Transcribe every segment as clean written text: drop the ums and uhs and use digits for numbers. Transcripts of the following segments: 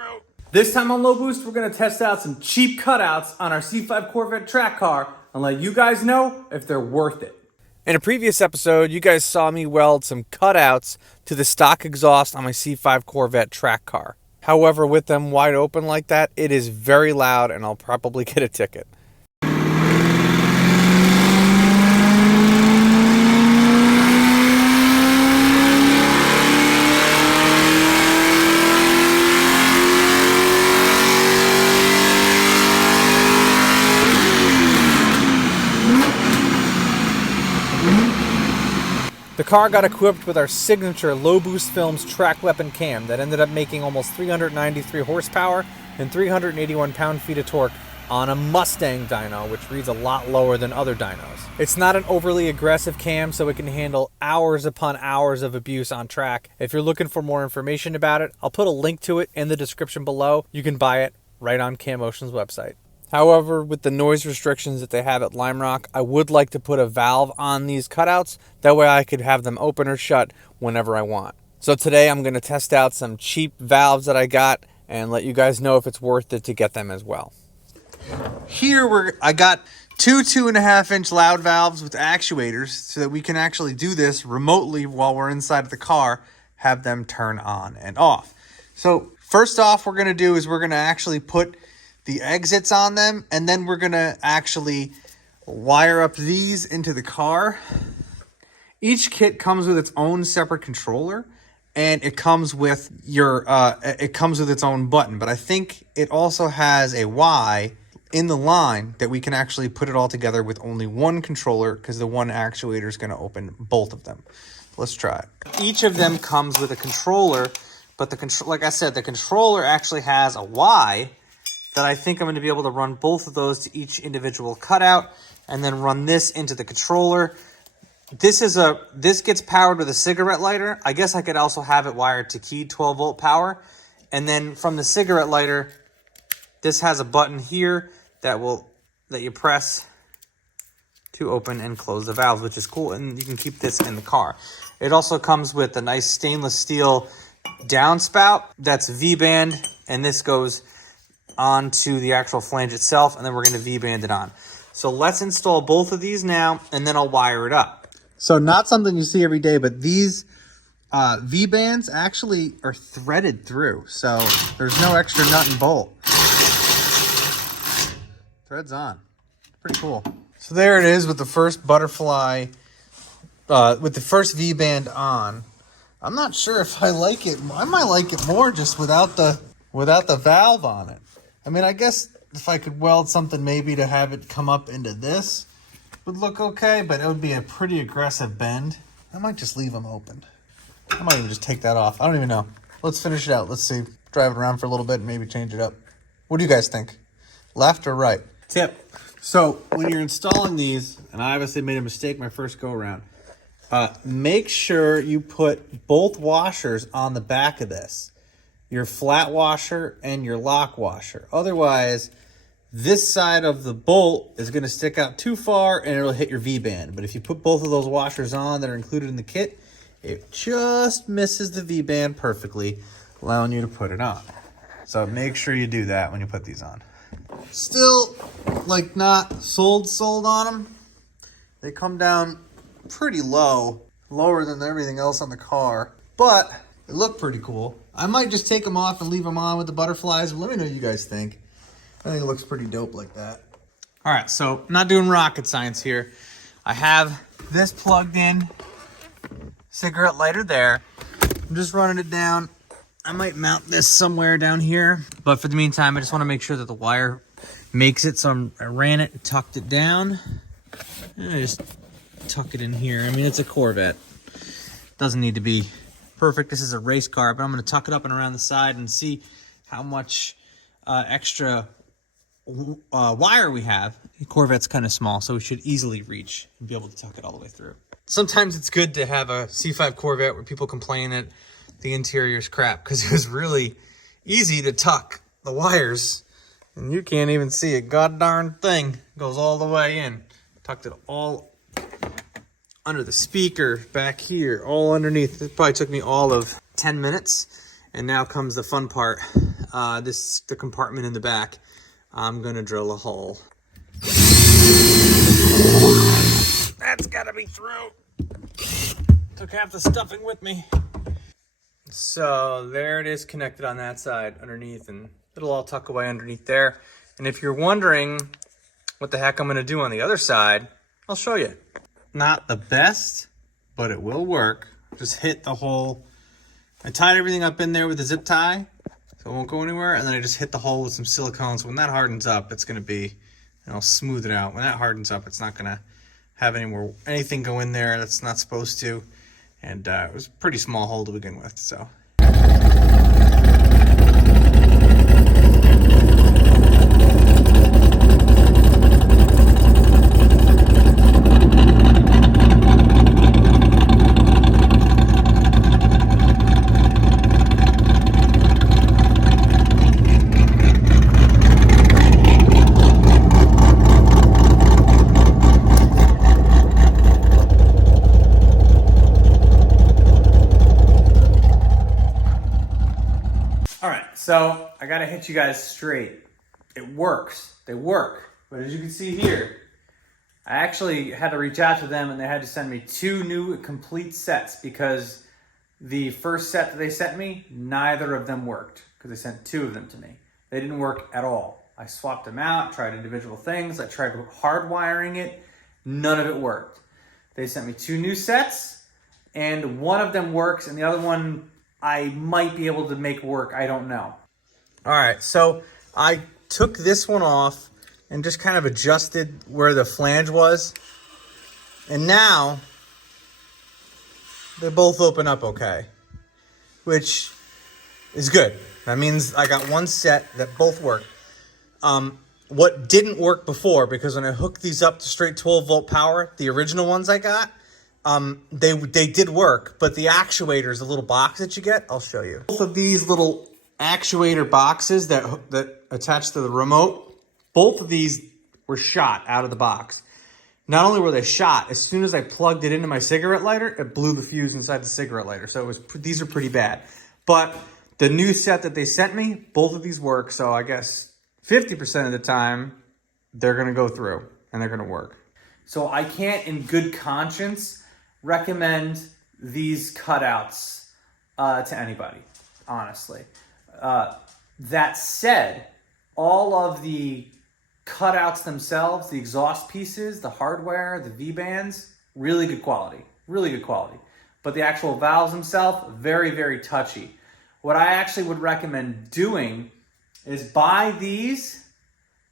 route. This time on Low Boost, we're gonna test out some cheap cutouts on our C5 Corvette track car and let you guys know if they're worth it. In a previous episode, you guys saw me weld some cutouts to the stock exhaust on my C5 Corvette track car. However, with them wide open like that, it is very loud and I'll probably get a ticket. The car got equipped with our signature Low Boost Films track weapon cam that ended up making almost 393 horsepower and 381 pound-feet of torque on a Mustang dyno, which reads a lot lower than other dynos. It's not an overly aggressive cam, so it can handle hours upon hours of abuse on track. If you're looking for more information about it, I'll put a link to it in the description below. You can buy it right on Cam Motion's website. However, with the noise restrictions that they have at Lime Rock, I would like to put a valve on these cutouts. That way I could have them open or shut whenever I want. So today I'm going to test out some cheap valves that I got and let you guys know if it's worth it to get them as well. Here I got two 2.5-inch loud valves with actuators so that we can actually do this remotely while we're inside of the car, have them turn on and off. So first off, we're going to do is we're going to actually put the exits on them, and then we're gonna actually wire up these into the car. Each kit comes with its own separate controller, and it comes with its own button, but I think it also has a Y in the line that we can actually put it all together with only one controller, because the one actuator is going to open both of them. Let's try it. Each of them comes with a controller, but like I said, the controller actually has a Y that I think I'm going to be able to run both of those to each individual cutout and then run this into the controller. This gets powered with a cigarette lighter. I guess I could also have it wired to keyed 12-volt power. And then from the cigarette lighter, this has a button here that you press to open and close the valves, which is cool. And you can keep this in the car. It also comes with a nice stainless steel downspout that's V-band, and this goes onto the actual flange itself, and then we're going to V-band it on. So let's install both of these now, and then I'll wire it up. So not something you see every day, but these V-bands actually are threaded through, so there's no extra nut and bolt. Threads on. Pretty cool. So there it is with the first butterfly, with the first V-band on. I'm not sure if I like it. I might like it more just without the valve on it. I mean, I guess if I could weld something maybe to have it come up into this would look okay, but it would be a pretty aggressive bend. I might just leave them open. I might even just take that off. I don't even know. Let's finish it out. Let's see. Drive it around for a little bit and maybe change it up. What do you guys think? Left or right? Tip. So when you're installing these, and I obviously made a mistake my first go around, make sure you put both washers on the back of this. Your flat washer and your lock washer. Otherwise, this side of the bolt is going to stick out too far and it'll hit your V-band. But if you put both of those washers on that are included in the kit, it just misses the V-band perfectly, allowing you to put it on. So make sure you do that when you put these on. Still, like, not sold on them. They come down pretty low, lower than everything else on the car, but they look pretty cool. I might just take them off and leave them on with the butterflies. Let me know what you guys think. I think it looks pretty dope like that. All right, so not doing rocket science here. I have this plugged in, cigarette lighter there. I'm just running it down. I might mount this somewhere down here, but for the meantime, I just want to make sure that the wire makes it. So I ran it, tucked it down, and I just tuck it in here. I mean, it's a Corvette. Doesn't need to be perfect. This is a race car, but I'm going to tuck it up and around the side and see how much extra wire we have. The Corvette's kind of small, so we should easily reach and be able to tuck it all the way through. Sometimes it's good to have a C5 Corvette where people complain that the interior's crap, because it was really easy to tuck the wires, and you can't even see a god-darn thing. It goes all the way in. Tucked it all under the speaker, back here, all underneath. It probably took me all of 10 minutes. And now comes the fun part. the compartment in the back, I'm gonna drill a hole. That's gotta be through. Took half the stuffing with me. So there it is, connected on that side underneath, and it'll all tuck away underneath there. And if you're wondering what the heck I'm gonna do on the other side, I'll show you. Not the best, but it will work. Just hit the hole. I tied everything up in there with a zip tie, so it won't go anywhere. And then I just hit the hole with some silicone. So when that hardens up, it's gonna be, and I'll smooth it out. When that hardens up, it's not gonna have anything go in there that's not supposed to. And it was a pretty small hole to begin with, so. So I gotta hit you guys straight. It works, they work. But as you can see here, I actually had to reach out to them and they had to send me 2 new complete sets because the first set that they sent me, neither of them worked because they sent 2 of them to me. They didn't work at all. I swapped them out, tried individual things. I tried hardwiring it. None of it worked. They sent me 2 new sets and one of them works and the other one I might be able to make work. I don't know. All right, so I took this one off and just kind of adjusted where the flange was. And now they both open up okay, which is good. That means I got one set that both work. What didn't work before, because when I hooked these up to straight 12-volt power, the original ones I got, they did work, but the actuators, the little box that you get, I'll show you. Both of these little actuator boxes that attach to the remote, both of these were shot out of the box. Not only were they shot, as soon as I plugged it into my cigarette lighter, it blew the fuse inside the cigarette lighter. So these are pretty bad. But the new set that they sent me, both of these work. So I guess 50% of the time, they're gonna go through and they're gonna work. So I can't, in good conscience, recommend these cutouts to anybody, honestly. That said, all of the cutouts themselves, the exhaust pieces, the hardware, the V-bands, really good quality, really good quality. But the actual valves themselves, very, very touchy. What I actually would recommend doing is buy these,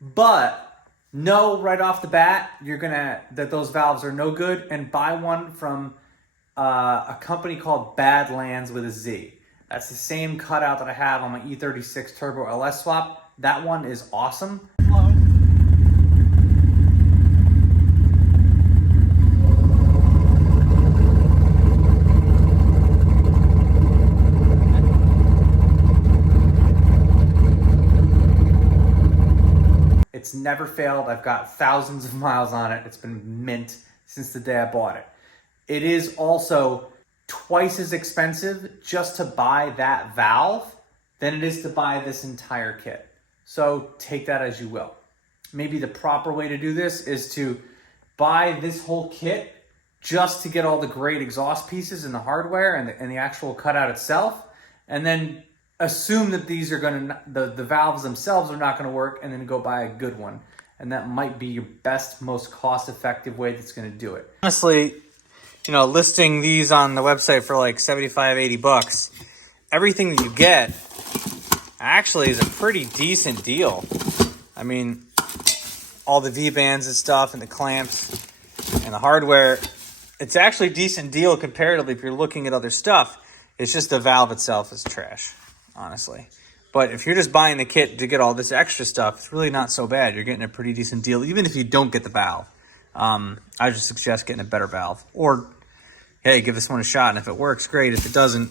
but know right off the bat that those valves are no good, and buy one from a company called Badlandz with a Z. That's the same cutout that I have on my E36 Turbo LS swap. That one is awesome. It's never failed. I've got thousands of miles on it. It's been mint since the day I bought it. It is also twice as expensive just to buy that valve than it is to buy this entire kit. So take that as you will. Maybe the proper way to do this is to buy this whole kit just to get all the great exhaust pieces and the hardware and the actual cutout itself, and then assume that these are gonna, the valves themselves are not gonna work, and then go buy a good one. And that might be your best, most cost-effective way that's gonna do it. Honestly, you know, listing these on the website for like 75, 80 bucks, everything that you get actually is a pretty decent deal. I mean, all the V-bands and stuff and the clamps and the hardware, it's actually a decent deal comparatively if you're looking at other stuff. It's just the valve itself is trash, honestly. But if you're just buying the kit to get all this extra stuff, it's really not so bad. You're getting a pretty decent deal, even if you don't get the valve. I just suggest getting a better valve. Or, hey, give this one a shot, and if it works, great. If it doesn't,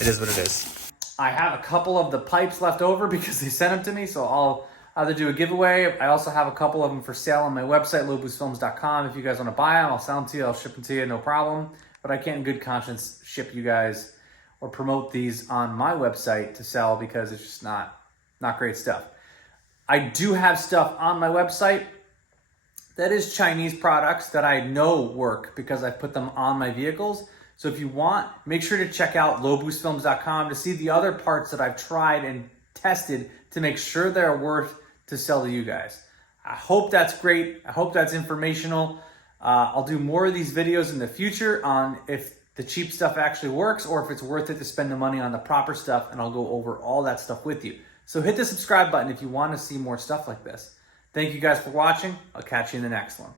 it is what it is. I have a couple of the pipes left over because they sent them to me, so I'll either do a giveaway. I also have a couple of them for sale on my website, lobeboostfilms.com. If you guys want to buy them, I'll sell them to you. I'll ship them to you, no problem. But I can't in good conscience ship you guys or promote these on my website to sell because it's just not great stuff. I do have stuff on my website that is Chinese products that I know work because I put them on my vehicles. So if you want, make sure to check out lobeboostfilms.com to see the other parts that I've tried and tested to make sure they're worth to sell to you guys. I hope that's great. I hope that's informational. I'll do more of these videos in the future on if the cheap stuff actually works or if it's worth it to spend the money on the proper stuff, and I'll go over all that stuff with you. So hit the subscribe button if you want to see more stuff like this. Thank you guys for watching. I'll catch you in the next one.